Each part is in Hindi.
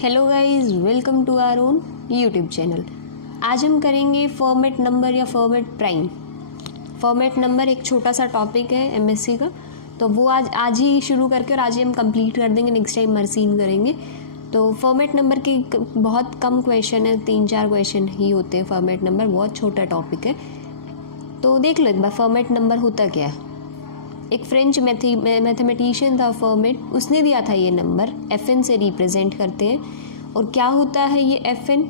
Hello guys, welcome to our own YouTube channel. आज हम करेंगे फॉर्मेट नंबर या फॉर्मेट प्राइम। फॉर्मेट नंबर एक छोटा सा टॉपिक है एमएससी का, तो वो आज ही शुरू करके और आज ही हम कंप्लीट कर देंगे। नेक्स्ट टाइम मर्सीन करेंगे। तो फॉर्मेट नंबर के बहुत कम क्वेश्चन है, 3-4 क्वेश्चन ही होते हैं। फॉर्मेट नंबर बहुत छोटा टॉपिक है, तो देख लो एक बार फॉर्मेट नंबर होता क्या है। एक फ्रेंच मैथमेटिशियन था फॉर्मेट, उसने दिया था ये नंबर FN से रिप्रेजेंट करते हैं। और क्या होता है ये FN?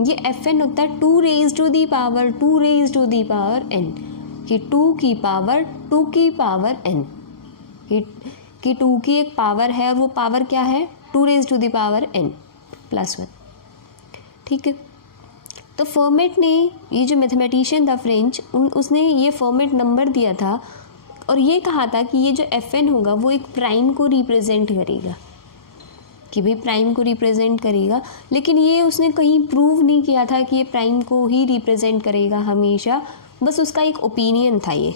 ये FN होता है 2 raised to the power n, कि 2 की पावर n, कि 2 की एक पावर है और वो पावर क्या है? 2 raised to the power n +1। ठीक है, तो फॉर्मेट ने, ये जो मैथमेटिशियन था फ्रेंच, उसने ये फॉर्मेट नंबर दिया था और ये कहा था कि ये जो FN होगा वो एक प्राइम को रिप्रेजेंट करेगा, कि भाई प्राइम को रिप्रेजेंट करेगा। लेकिन ये उसने कहीं प्रूव नहीं किया था कि ये प्राइम को ही रिप्रेजेंट करेगा हमेशा, बस उसका एक ओपिनियन था ये।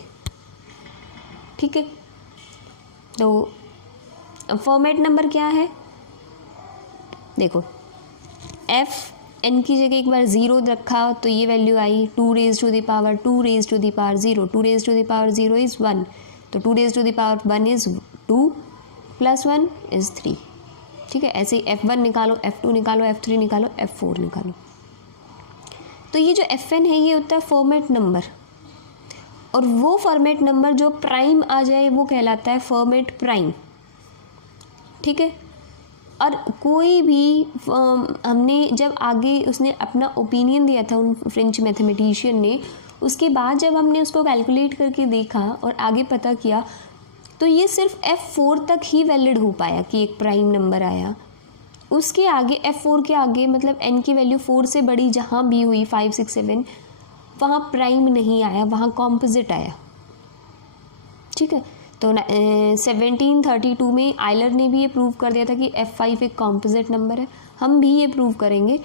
ठीक है, तो फॉर्मेट नंबर क्या है? देखो, FN की जगह एक बार 0 रखा तो ये value I 2 raised to the power 0, 2 raised to the power 0 is 1, तो 2 raised to the power 1 is 2 + 1 is 3। ठीक है, ऐसे ही F1 निकालो, F2 निकालो, F3 निकालो, F4 निकालो। तो ये जो FN है ये होता है फॉर्मेट नंबर, और वो फॉर्मेट नंबर जो प्राइम आ जाए वो कहलाता है फॉर्मेट प्राइम। ठीक है, और कोई भी हमने जब आगे उसने अपना ओपिनियन दिया था उन फ्रेंच मैथमेटिशियन ने, उसके बाद जब हमने उसको कैलकुलेट करके देखा और आगे पता किया, तो ये सिर्फ F4 तक ही वैलिड हो पाया कि एक प्राइम नंबर आया। उसके आगे F4 के आगे मतलब n की वैल्यू 4 से बड़ी जहाँ भी हुई 5, 6, 7, वहाँ प्राइम नहीं आया, वहाँ कॉम्पोजिट आया। ठीक है, तो 1732 में आयलर ने भी ये प्रूव कर दिया था कि F5 एक कॉम्पोजिट नंबर है। हम भी ये प्रूव करेंगे,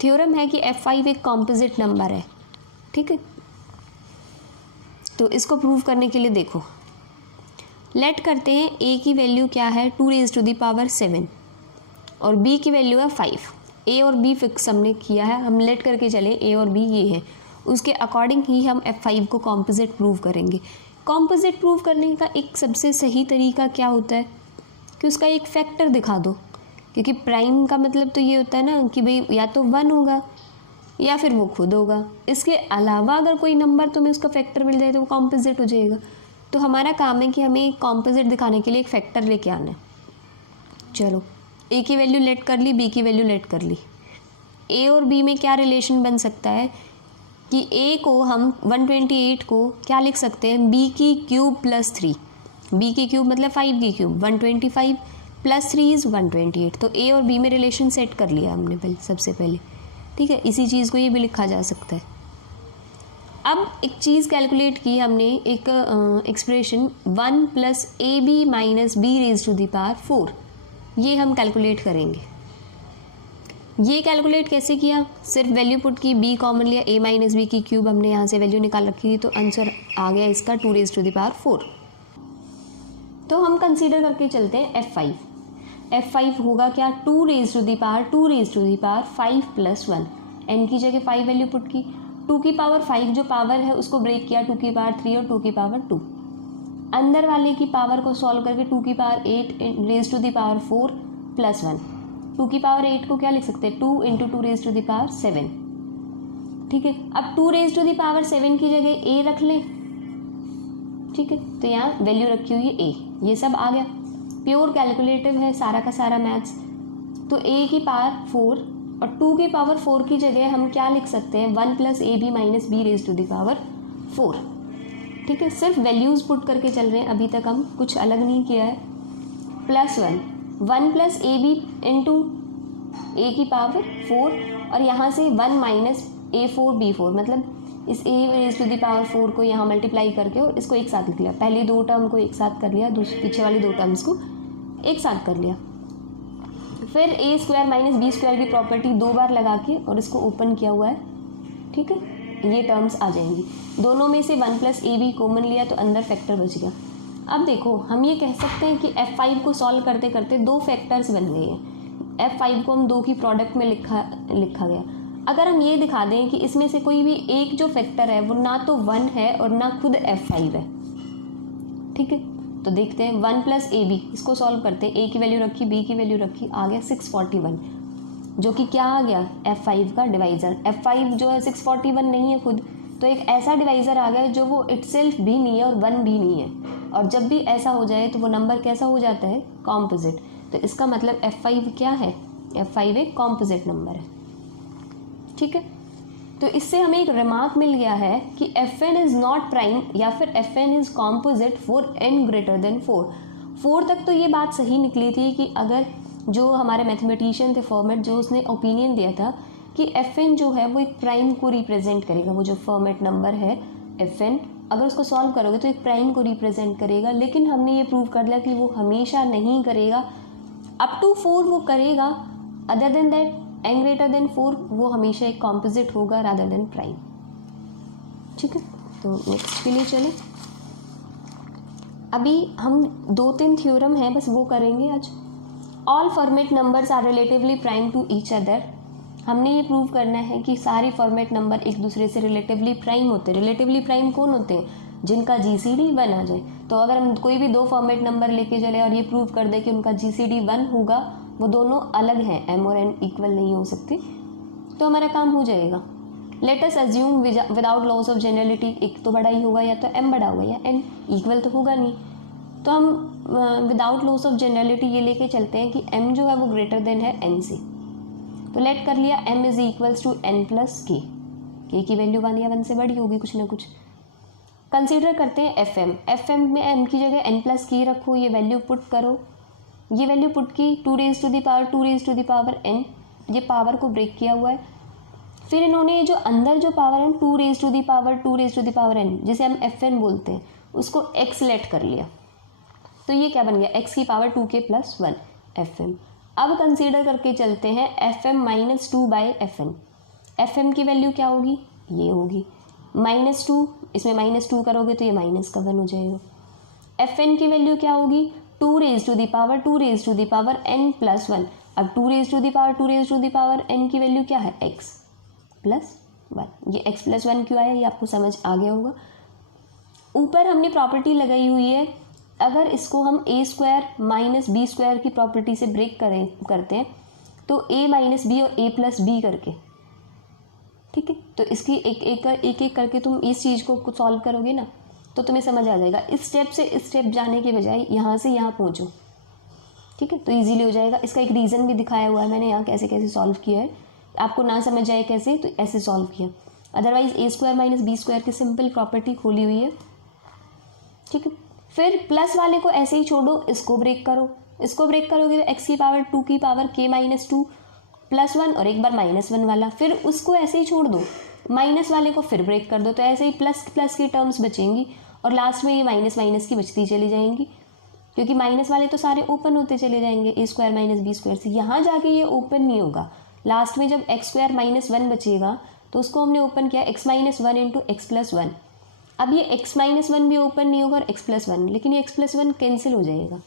थ्योरम है कि F5 एक कॉम्पोजिट नंबर है। ठीक है, तो इसको प्रूव करने के लिए देखो, लेट करते हैं A की वैल्यू क्या है 2 raised to the power 7 और B की वैल्यू है 5। A और B फिक्स हमने किया है, हम लेट करके चले A और B ये है, उसके अकॉर्डिंग ही हम F5 को कॉम्पोजिट प्रूव करेंगे। कॉम्पोजिट प्रूव करने का एक सबसे सही तरीका क्या होता है कि उसका एक फैक्टर दिखा दो, क्योंकि प्राइम का मतलब तो ये होता है ना कि भाई या तो 1 होगा या फिर वो खुद होगा। इसके अलावा अगर कोई नंबर तुम्हें उसका फैक्टर मिल जाए तो वो कॉम्पोजिट हो जाएगा। तो हमारा काम है कि हमें कॉम्पोजिट दिखाने के लिए एक फैक्टर लेके आना है। चलो, A की वैल्यू लेट कर ली, B की वैल्यू लेट कर ली। A और B में क्या रिलेशन बन सकता है कि A को हम 128 को क्या लिख सकते हैं? B की क्यूब + 3। B की क्यूब मतलब 5 की क्यूब, 125 + 3 इज़ 128। तो A और B में रिलेशन सेट कर लिया हमने पहले, सबसे पहले। ठीक है, इसी चीज़ को ये भी लिखा जा सकता है। अब एक चीज़ कैलकुलेट की हमने, एक expression 1 + AB - B raised to the power 4, ये हम कैलकुलेट करेंगे। ये कैलकुलेट कैसे किया? सिर्फ वैल्यू पुट की, B कॉमन लिया, A - B की क्यूब हमने यहाँ से वैल्यू निकाल रखी थी, तो आंसर आ गया इसका 2 raised to the power 4। तो हम कंसीडर करके चलते हैं F5। F5 होगा क्या? 2 raised to the power 5 + 1। n की जगह 5 वैल्यू पुट की, 2 की पावर 5 जो पावर है उसको ब्रेक किया, 2 की पावर 3 और 2 की पावर 2। अंदर वाले की पावर को सॉल्व करके 2 की power 8 raised to the power 4 + 1। 2 की पावर 8 को क्या लिख सकते हैं? 2 × 2 raised to the power 7। ठीक है, अब 2 raised to the power 7 की जगह A रख लें। ठीक है, तो यहाँ वैल्यू रखी हुई है A, ये सब आ गया। प्योर कैलकुलेटिव है सारा का सारा मैथ्स। तो A की पावर 4 और 2 की पावर 4 की जगह हम क्या लिख सकते हैं? 1 + AB - B raised to the power 4। ठीक है, सिर्फ वैल्यूज़ पुट करके चल रहे हैं, अभी तक हम कुछ अलग नहीं किया है। +1 1 + AB × A की पावर 4 और यहाँ से 1 - A4 B4, मतलब इस A raised to the power 4 को यहाँ मल्टीप्लाई करके और इसको एक साथ लिख लिया। पहली 2 टर्म को एक साथ कर लिया, दूसरी पीछे वाली 2 टर्म्स को एक साथ कर लिया। फिर A² - B² की प्रॉपर्टी 2 बार लगा के और इसको ओपन किया हुआ है। ठीक है, ये टर्म्स आ जाएंगी। दोनों में से 1 + AB कॉमन लिया तो अंदर फैक्टर बच गया। अब देखो, हम ये कह सकते हैं कि F5 को सॉल्व करते करते 2 फैक्टर्स बन गए हैं। F5 को हम 2 की प्रोडक्ट में लिखा गया। अगर हम ये दिखा दें कि इसमें से कोई भी एक जो फैक्टर है वो ना तो 1 है और ना खुद F5 है, ठीक है, तो देखते हैं 1 + AB, इसको सॉल्व करते हैं। A की वैल्यू रखी, B की वैल्यू रखी, आ गया 641, जो कि क्या आ गया, F5 का डिवाइज़र। F5 जो है 641 नहीं है खुद, तो एक ऐसा डिवाइज़र आ गया जो वो इटसेल्फ भी नहीं है और 1 भी नहीं है, और जब भी ऐसा हो जाए तो वो नंबर कैसा हो जाता है, कॉम्पोजिट। तो इसका मतलब F5 क्या है, F5 एक कॉम्पोजिट नंबर है, ठीक है। तो इससे हमें एक रिमार्क मिल गया है कि Fn इज़ नॉट प्राइम या फिर Fn is composite for n greater than 4। 4 तक तो ये बात सही निकली थी कि अगर जो हमारे मैथमेटिशियन थे फॉर्मेट, जो उसने ओपिनियन दिया था कि Fn जो है वो एक प्राइम को रिप्रेजेंट करेगा, वो जो फॉर्मेट नंबर है Fn, अगर उसको सॉल्व करोगे तो एक प्राइम को रिप्रेजेंट करेगा। लेकिन हमने ये प्रूव कर लिया कि वो हमेशा नहीं करेगा, अप टू 4 वो करेगा, other than that n greater than 4 वो हमेशा एक कॉम्पोजिट होगा रादर देन प्राइम, ठीक है। तो नेक्स्ट के लिए चले। अभी हम 2-3 थ्योरम है बस वो करेंगे आज। All Fermat numbers are relatively prime to each other. हमने ये प्रूव करना है कि सारे फॉर्मेट नंबर एक दूसरे से रिलेटिवली प्राइम होते हैं। रिलेटिवली प्राइम कौन होते हैं, जिनका GCD 1 आ जाए। तो अगर हम कोई भी 2 फॉर्मेट नंबर लेके चले और ये प्रूव कर दे कि उनका GCD 1 होगा, वो दोनों अलग हैं, m और n इक्वल नहीं हो सकते, तो हमारा काम हो जाएगा। Let us assume without loss of generality, एक तो बड़ा ही होगा, या तो m बड़ा होगा या n, इक्वल तो होगा नहीं। तो हम विदाउट लॉस ऑफ जनरलिटी ये लेके चलते हैं कि m जो है वो ग्रेटर देन है n से। तो लेट कर लिया m is equals to n plus k की वैल्यू 1 या 1 से बड़ी होगी कुछ ना कुछ। कंसीडर करते हैं fm में m की जगह n प्लस k रखो, ये वैल्यू पुट करो, ये वैल्यू पुट की 2 raise to the power n, ये पावर को ब्रेक किया हुआ है। फिर इन्होंने जो अंदर जो पावर है 2 raise to the power n, जिसे हम fn बोलते हैं, उसको x लेट कर लिया, तो ये क्या बन गया, x की पावर 2k + 1 fm। अब कंसीडर करके चलते हैं fm - 2/fn। fm की वैल्यू क्या होगी, ये होगी -2, इसमें -2 करोगे तो ये माइनस का 1 हो जाएगा। fn की वैल्यू क्या होगी, 2 raise to the power n + 1। अब 2 raise to the power n की वैल्यू क्या है, x + 1। ये x + 1 क्यों आया, ये आपको समझ आ गया होगा। ऊपर हमने प्रॉपर्टी लगाई हुई है, अगर इसको हम a² - b² की प्रॉपर्टी से ब्रेक करते हैं तो a - b और a + b करके, ठीक है। तो इसकी एक करके तुम इस चीज़ को सॉल्व करोगे ना, तो तुम्हें समझ आ जाएगा। इस स्टेप से इस स्टेप जाने के बजाय यहाँ से यहाँ पहुँचो, ठीक है, तो इजीली हो जाएगा। इसका एक रीज़न भी दिखाया हुआ है मैंने यहाँ, कैसे कैसे सॉल्व किया है। आपको ना समझ जाए कैसे, तो ऐसे सॉल्व किया। अदरवाइज a² - b² की सिंपल प्रॉपर्टी खोली हुई है, ठीक है। फिर प्लस वाले को ऐसे ही छोड़ो, इसको ब्रेक करो, इसको ब्रेक करोगे तो x की पावर 2 की पावर k - 2 + 1 और एक बार -1 वाला, फिर उसको ऐसे ही छोड़ दो, माइनस वाले को फिर ब्रेक कर दो, तो ऐसे ही प्लस की टर्म्स बचेंगी और लास्ट में ये माइनस की बचती चली जाएंगी, क्योंकि माइनस वाले तो सारे ओपन होते चले जाएंगे a² - b² से। यहाँ जाके ये ओपन नहीं होगा, लास्ट में जब x² - 1 बचेगा तो उसको हमने ओपन किया x - 1 × x + 1। अब ये x - 1 भी ओपन नहीं होगा और x + 1, लेकिन ये x + 1 कैंसिल हो जाएगा,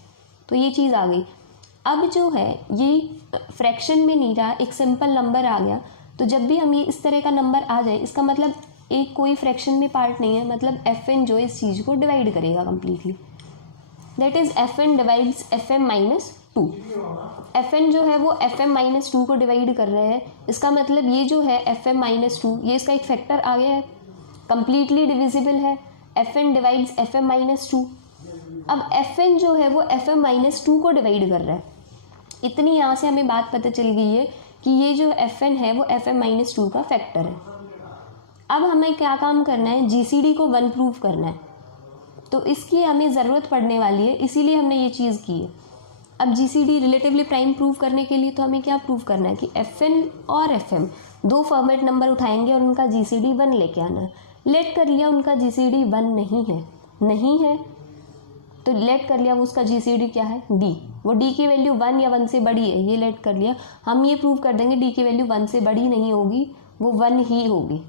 तो ये चीज़ आ गई। अब जो है ये फ्रैक्शन में नहीं रहा, एक सिंपल नंबर आ गया। तो जब भी हम ये इस तरह का नंबर आ जाए, इसका मतलब एक कोई फ्रैक्शन में पार्ट नहीं है, मतलब fn जो इस चीज़ को डिवाइड करेगा completely, that is fn divides fm - 2। fn जो है वो fm - 2 को डिवाइड कर रहे हैं, इसका मतलब ये जो है fm - 2, ये इसका एक फैक्टर आ गया है, कम्प्लीटली डिविजिबल है। fn divides fm - 2। अब fn जो है वो fm - 2 को डिवाइड कर रहा है। इतनी यहाँ से हमें बात पता चल गई है कि ये जो fn है वो fm - 2 का फैक्टर है। अब हमें क्या काम करना है, GCD को 1 प्रूव करना है, तो इसकी हमें ज़रूरत पड़ने वाली है, इसीलिए हमने ये चीज़ की है। अब GCD रिलेटिवली प्राइम प्रूव करने के लिए तो हमें क्या प्रूव करना है कि fn और fm 2 फॉर्मेट नंबर उठाएंगे और उनका GCD 1 लेके आना है। लेट कर लिया उनका GCD 1 नहीं है, तो लेट कर लिया वो उसका GCD क्या है, D। वो D की वैल्यू 1 या 1 से बड़ी है, ये लेट कर लिया। हम ये प्रूव कर देंगे D की वैल्यू 1 से बड़ी नहीं होगी, वो 1 ही होगी।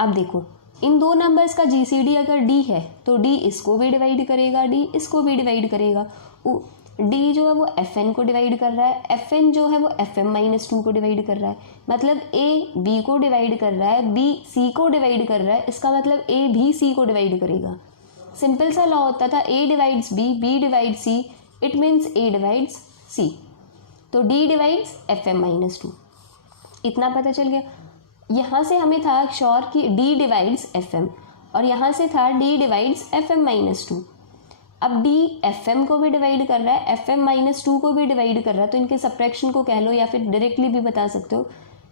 अब देखो, इन 2 नंबर्स का GCD अगर D है तो D इसको भी डिवाइड करेगा, D इसको भी डिवाइड करेगा। डी जो है वो एफ एन को डिवाइड कर रहा है, एफ एन जो है वो एफ एम माइनस टू को डिवाइड कर रहा है, मतलब ए बी को डिवाइड कर रहा है, बी सी को डिवाइड कर रहा है, इसका मतलब ए भी सी को डिवाइड करेगा। सिंपल सा लॉ होता था A divides B divides C, it means A divides C. तो D divides F M minus two, इतना पता चल गया। यहाँ से हमें था श्योर कि डी डिवाइड्स एफ एम, और यहाँ से था D divides F M minus two. अब डी एफ एम को भी डिवाइड कर रहा है, एफ एम माइनस टू को भी डिवाइड कर रहा है, तो इनके सब्ट्रैक्शन को कह लो या फिर डायरेक्टली भी बता सकते हो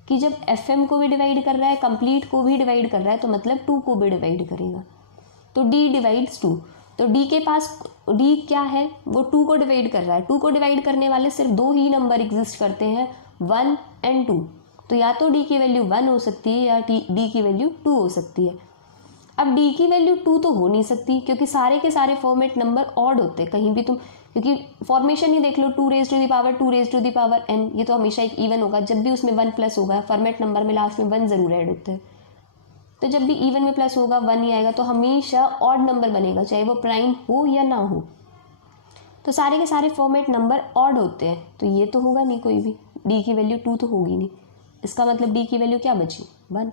कि जब एफ एम को भी डिवाइड कर रहा है, कंप्लीट को भी डिवाइड कर रहा है, तो मतलब टू को भी डिवाइड करेगा। तो डी डिवाइड्स टू, तो डी के पास डी क्या है, वो टू को डिवाइड कर रहा है। टू को डिवाइड करने वाले सिर्फ दो ही नंबर एग्जिस्ट करते हैं, 1 एंड 2। तो या तो डी की वैल्यू 1 हो सकती है या डी की वैल्यू 2 हो सकती है। अब डी की वैल्यू 2 तो हो नहीं सकती, क्योंकि सारे के सारे फॉर्मेट नंबर ऑड होते हैं कहीं भी तुम, क्योंकि फॉर्मेशन ही देख लो, 2 raise to the power 2 raise to the power n, ये तो हमेशा एक इवन होगा। जब भी उसमें 1 प्लस होगा, फॉर्मेट नंबर में लास्ट में 1 जरूर ऐड होते हैं, तो जब भी इवन में प्लस होगा 1 ही आएगा, तो हमेशा ऑड नंबर बनेगा, चाहे वो प्राइम हो या ना हो। तो सारे के सारे फॉर्मेट नंबर ऑड होते हैं, तो ये तो होगा नहीं कोई भी, डी की वैल्यू 2 तो होगी नहीं। इसका मतलब डी की वैल्यू क्या बची, 1।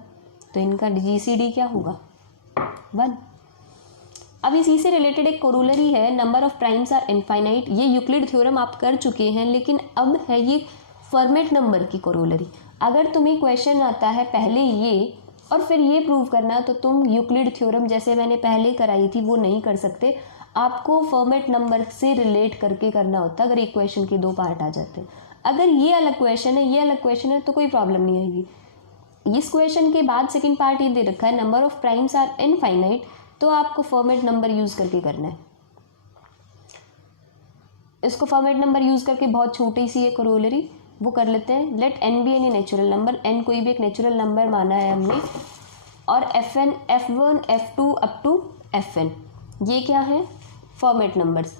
तो इनका जीसीडी क्या होगा, 1। अब इसी से रिलेटेड एक कोरोलरी है, number of primes are infinite. ये यूक्लिड थ्योरम आप कर चुके हैं, लेकिन अब है ये फॉर्मेट नंबर की कोरोलरी। अगर तुम्हें क्वेश्चन आता है पहले ये और फिर ये प्रूव करना, तो तुम यूक्लिड थ्योरम जैसे मैंने पहले कराई थी वो नहीं कर सकते, आपको फॉर्मेट नंबर से रिलेट करके करना होता अगर एक क्वेश्चन के 2 पार्ट आ जाते हैं। अगर ये अलग क्वेश्चन है, ये अलग क्वेश्चन है, तो कोई प्रॉब्लम नहीं आएगी। इस क्वेश्चन के बाद सेकंड पार्ट ये दे रखा है, number of primes are infinite, तो आपको फॉर्मेट नंबर यूज करके करना है। इसको फॉर्मेट नंबर यूज करके बहुत छोटी सी है कोरोलरी, वो कर लेते हैं। Let N be any natural number, N कोई भी एक नेचुरल नंबर माना है हमने, और F N F1 F2 up to Fn, ये क्या है फॉर्मेट नंबर्स।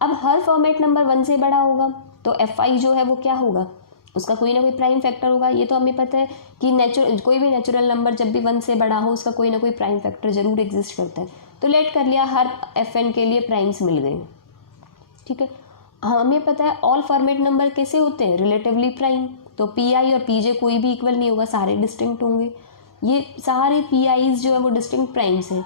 अब हर फॉर्मेट नंबर 1 से बड़ा होगा, तो Fi जो है वो क्या होगा, उसका कोई ना कोई प्राइम फैक्टर होगा। ये तो हमें पता है कि कोई भी नेचुरल नंबर जब भी 1 से बड़ा हो, उसका कोई ना कोई प्राइम फैक्टर जरूर एग्जिस्ट करता है। तो लेट कर लिया, हर Fn के लिए प्राइम्स मिल गए, ठीक है। हमें पता है ऑल फॉर्मेट नंबर कैसे होते हैं, रिलेटिवली प्राइम। तो Pi और Pj कोई भी इक्वल नहीं होगा, सारे डिस्टिंक्ट होंगे। ये सारे Pi's जो है वो डिस्टिंक्ट प्राइम्स हैं।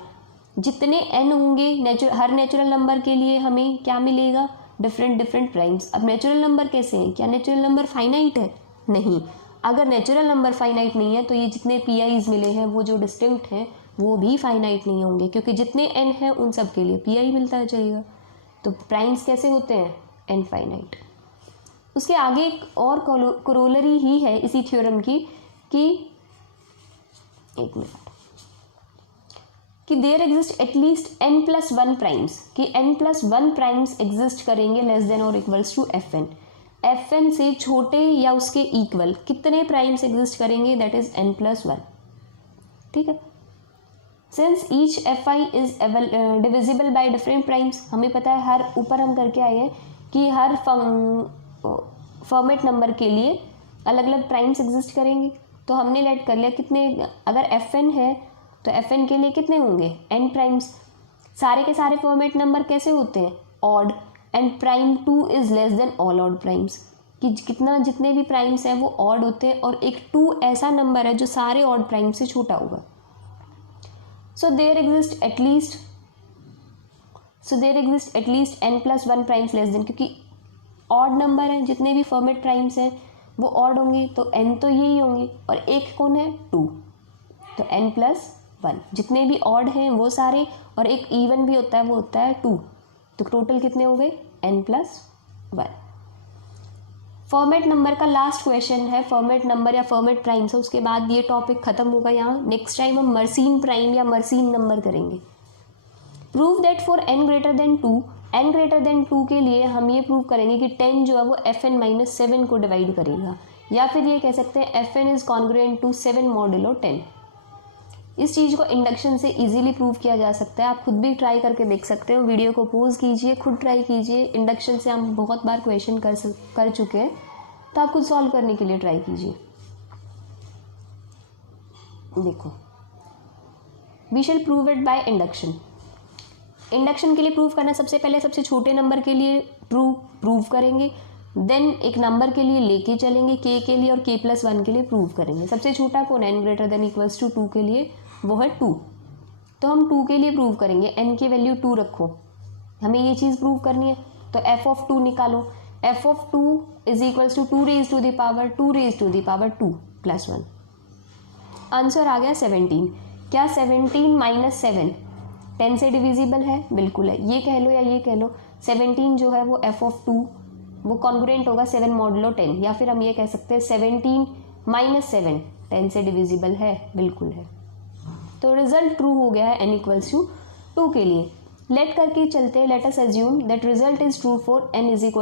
जितने n होंगे हर नेचुरल नंबर के लिए हमें क्या मिलेगा, डिफरेंट प्राइम्स। अब नेचुरल नंबर कैसे हैं, क्या नेचुरल नंबर फाइनाइट है, नहीं। अगर नेचुरल नंबर फाइनाइट नहीं है, तो ये जितने Pi's मिले हैं वो जो डिस्टिंक्ट हैं वो भी फाइनाइट नहीं होंगे, क्योंकि जितने n हैं उन सब के लिए Pi मिलता जाएगा। तो प्राइम्स कैसे होते हैं, इनफाइनाइट। उसके आगे एक और कोरोलरी ही है इसी थ्योरम की कि एक मिनट, कि there exist at least n+1 primes, कि n+1 प्राइम्स एग्जिस्ट करेंगे लेस देन और इक्वल्स टू Fn। Fn से छोटे या उसके इक्वल कितने प्राइम्स एग्जिस्ट करेंगे, दैट इज n+1, ठीक है। Since each Fi is divisible by different primes, हमें पता है हर ऊपर हम करके आए हैं कि हर फॉर्मेट नंबर के लिए अलग अलग प्राइम्स एग्जिस्ट करेंगे। तो हमने लेट कर लिया कितने, अगर Fn है तो Fn के लिए कितने होंगे, n प्राइम्स। सारे के सारे फॉर्मेट नंबर कैसे होते हैं, odd, and prime 2 is less than all odd primes, कि कितना जितने भी प्राइम्स हैं वो ऑड होते हैं, और एक 2 ऐसा नंबर है जो सारे ऑड प्राइम से छोटा होगा। So there exist at least n+1 primes less than, क्योंकि ऑड नंबर है, जितने भी फॉर्मेट प्राइम्स हैं वो ऑड होंगे, तो n तो यही होंगे, और एक कौन है 2, तो n+1, जितने भी ऑड हैं वो सारे, और एक इवन भी होता है वो होता है 2, तो टोटल कितने हो गए n+1। फॉर्मेट नंबर का लास्ट क्वेश्चन है, फॉर्मेट नंबर या फॉर्मेट प्राइम्स है, उसके बाद ये टॉपिक खत्म होगा यहाँ। नेक्स्ट टाइम हम मर्सीन प्राइम या मर्सीन नंबर करेंगे। Prove that for n greater than 2, n greater than 2 के लिए हम ये प्रूव करेंगे कि 10 जो है वो Fn-7 को डिवाइड करेगा, या फिर ये कह सकते हैं Fn is congruent to 7 modulo 10। इस चीज़ को इंडक्शन से इजीली प्रूव किया जा सकता है, आप खुद भी ट्राई करके देख सकते हो। वीडियो को पॉज कीजिए, खुद ट्राई कीजिए। इंडक्शन से हम बहुत बार क्वेश्चन कर चुके हैं, तो आप खुद सॉल्व करने के लिए ट्राई कीजिए। देखो, we shall prove it by induction. Induction के लिए प्रूव करना, सबसे पहले सबसे छोटे नंबर के लिए ट्रू प्रूव करेंगे, देन एक नंबर के लिए लेके चलेंगे k के लिए और k+1 के लिए प्रूव करेंगे। सबसे छोटा कौन है, n > 2 के लिए, वो है 2। तो हम 2 के लिए प्रूव करेंगे, n की वैल्यू 2 रखो, हमें ये चीज़ प्रूव करनी है। तो f(2) निकालो, f(2) = 2 + 1। आंसर आ गया 17। क्या 17 - 7 10 से डिविजिबल है? बिल्कुल है। ये कह लो या ये कह लो, 17 जो है वो f(2) वो कॉन्ग्रुएंट होगा 7 मॉडुलो 10, या फिर हम ये कह सकते हैं 17 - 7 10 से डिविजिबल है, बिल्कुल है। तो रिजल्ट ट्रू हो गया है n = 2 के लिए। लेट करके चलते हैं, let us assume that result is true for n =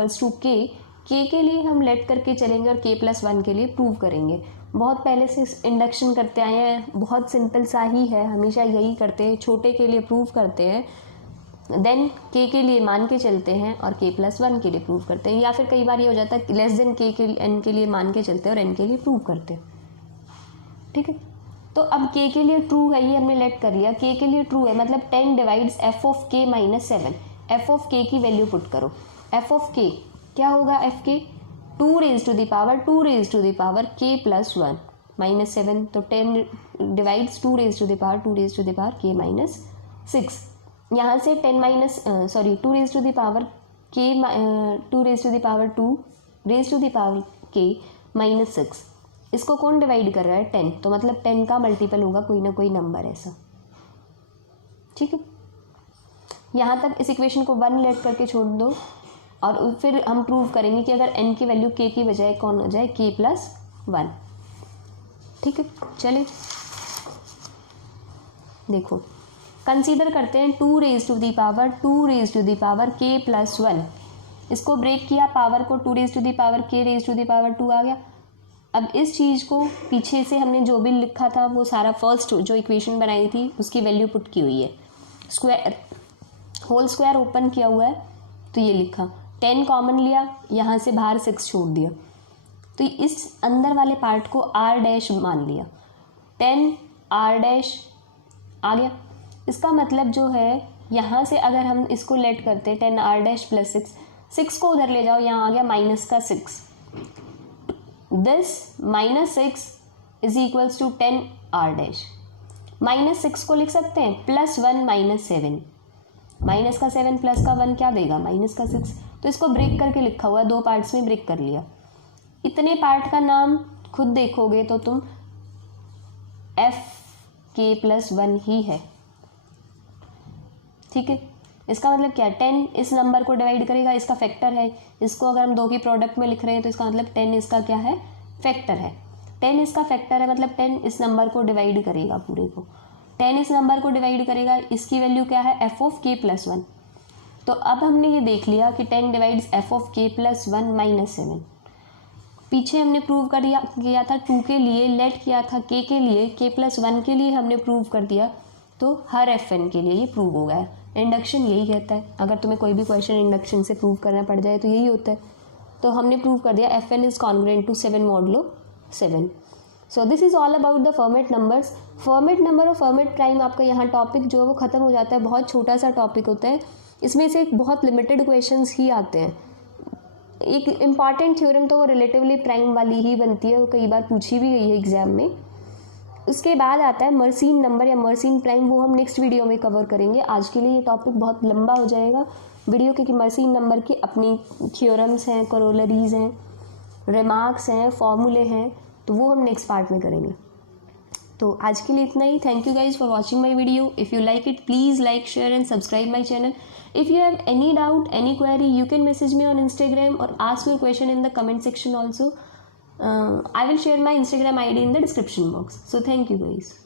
k। k के लिए हम लेट करके चलेंगे और k+1 के लिए प्रूव करेंगे। बहुत पहले से इंडक्शन करते आए हैं, बहुत सिंपल सा ही है, हमेशा यही करते हैं, छोटे के लिए प्रूव करते हैं, देन k के लिए मान के चलते हैं और k+1 के लिए प्रूव करते हैं, या फिर कई बार ये हो जाता है लेस देन k के n के लिए मान के चलते हैं और n के लिए प्रूव करते हैं। ठीक है, तो अब k के लिए ट्रू है, ये हमने लेट कर लिया, k के लिए ट्रू है, मतलब 10 डिवाइड्स f(k - 7)। f(k) की वैल्यू पुट करो, f(k) क्या होगा, f(k) 2 raised to the power k+1 - 7, तो 10 divides 2 raised to the power k - 6। यहाँ से 2 raised to the power k 2 raised to the power 2 raised to the power k - 6, इसको कौन डिवाइड कर रहा है, 10, तो मतलब 10 का मल्टीपल होगा कोई ना कोई नंबर ऐसा। ठीक है, यहाँ तक इस इक्वेशन को 1 लेट करके छोड़ दो, और फिर हम प्रूव करेंगे कि अगर n की वैल्यू k की बजाय कौन हो जाए, k+1। ठीक है, चलिए देखो, कंसीडर करते हैं 2 raised to the power k+1। इसको ब्रेक किया, पावर को 2 raised to the power k raised to the power 2 आ गया। अब इस चीज़ को पीछे से हमने जो भी लिखा था वो सारा फर्स्ट जो इक्वेशन बनाई थी उसकी वैल्यू पुट की हुई है, स्क्वायर होल स्क्वायर ओपन किया हुआ है, तो ये लिखा, 10 कॉमन लिया, यहाँ से बाहर 6 छोड़ दिया, तो इस अंदर वाले पार्ट को r' मान लिया, 10r' आ गया। इसका मतलब जो है यहाँ से अगर हम इसको लेट करते हैं 10r' + 6 को उधर ले जाओ, यहाँ आ गया -6, दिस -6 = 10r'। -6 को लिख सकते हैं +1 - 7, -7 +1 क्या देगा, -6, तो इसको ब्रेक करके लिखा हुआ है, 2 पार्ट्स में ब्रेक कर लिया। इतने पार्ट का नाम खुद देखोगे तो तुम fk+1 ही है। ठीक है, इसका मतलब क्या है, 10 इस नंबर को डिवाइड करेगा, इसका फैक्टर है, इसको अगर हम 2 की प्रोडक्ट में लिख रहे हैं तो इसका मतलब 10 इसका क्या है, फैक्टर है। 10 इसका फैक्टर है, मतलब 10 इस नंबर को डिवाइड करेगा, पूरे को 10 इस नंबर को डिवाइड करेगा, इसकी वैल्यू क्या है, f(k+1)। तो अब हमने ये देख लिया कि 10 डिवाइड्स f(k+1 - 7। पीछे हमने प्रूव कर दिया, किया था 2 के लिए, लेट किया था k के लिए, k+1 के लिए हमने प्रूव कर दिया, तो हर fn के लिए ये प्रूव हो गया। इंडक्शन यही कहता है, अगर तुम्हें कोई भी क्वेश्चन इंडक्शन से प्रूव करना पड़ जाए तो यही होता है। तो हमने प्रूव कर दिया fn is congruent to 7 modulo 7। So this is all about the Fermat numbers. Fermat number और फॉर्मेट प्राइम आपका यहाँ टॉपिक जो है वो खत्म हो जाता है, बहुत छोटा सा टॉपिक होता है, इसमें से बहुत लिमिटेड क्वेश्चंस ही आते हैं। एक इम्पॉर्टेंट थ्योरम तो वो रिलेटिवली प्राइम वाली ही बनती है, वो कई बार पूछी भी गई है एग्जाम में। उसके बाद आता है मर्सीन नंबर या मर्सीन प्राइम, वो हम नेक्स्ट वीडियो में कवर करेंगे। आज के लिए ये टॉपिक बहुत लंबा हो जाएगा वीडियो, क्योंकि मर्सीन नंबर की अपनी थ्योरम्स हैं, करोलरीज हैं, रिमार्क्स हैं, फॉर्मूले हैं, तो वो हम नेक्स्ट पार्ट में करेंगे। तो आज के लिए इतना ही। Thank you guys for watching my video. If you like it please like, share and subscribe my channel. If you have any doubt, any query, you can message me on Instagram or ask your question in the comment section also. I will share my Instagram ID in the description box. So thank you guys.